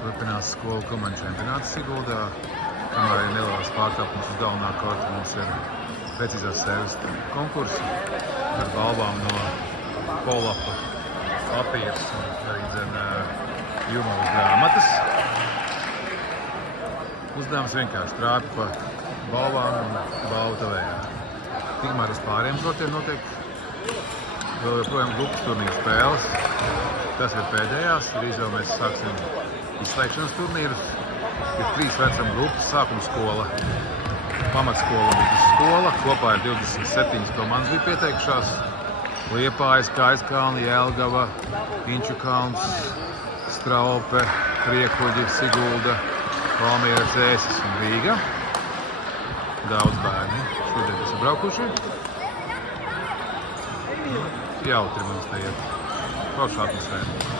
Turpinās skolu komandu čempionāts Siguldā, kamēr ir nelielās pārkāpums uz galvenā korta. Mums ir precīzās sevis konkursi ar balvām no polapa, papīrs un arī jūmolas grāmatas. Uzdevums vienkārši trāpi pa balvām un balvu tavējā. Tikmēr uz pāriem kortiem notiek vēl joprojām grupas turnīru spēles. Tas ir pēdējās, drīz vēl mēs sāksim izslēgšanas turnīrus. Ir 3 vecuma grupas, sākuma skola, pamatskola un vidusskola. Kopā ir 27 komandas bija pieteikušās. Liepājas, Skaiskalni, Jelgava, Inčukalns, Straupe, Priekuļi, Sigulda, Valmiera, Cēsis un Rīga. Daudz bērni šodien esam braukuši. Jautri mums te iet. Forša atmosfēra.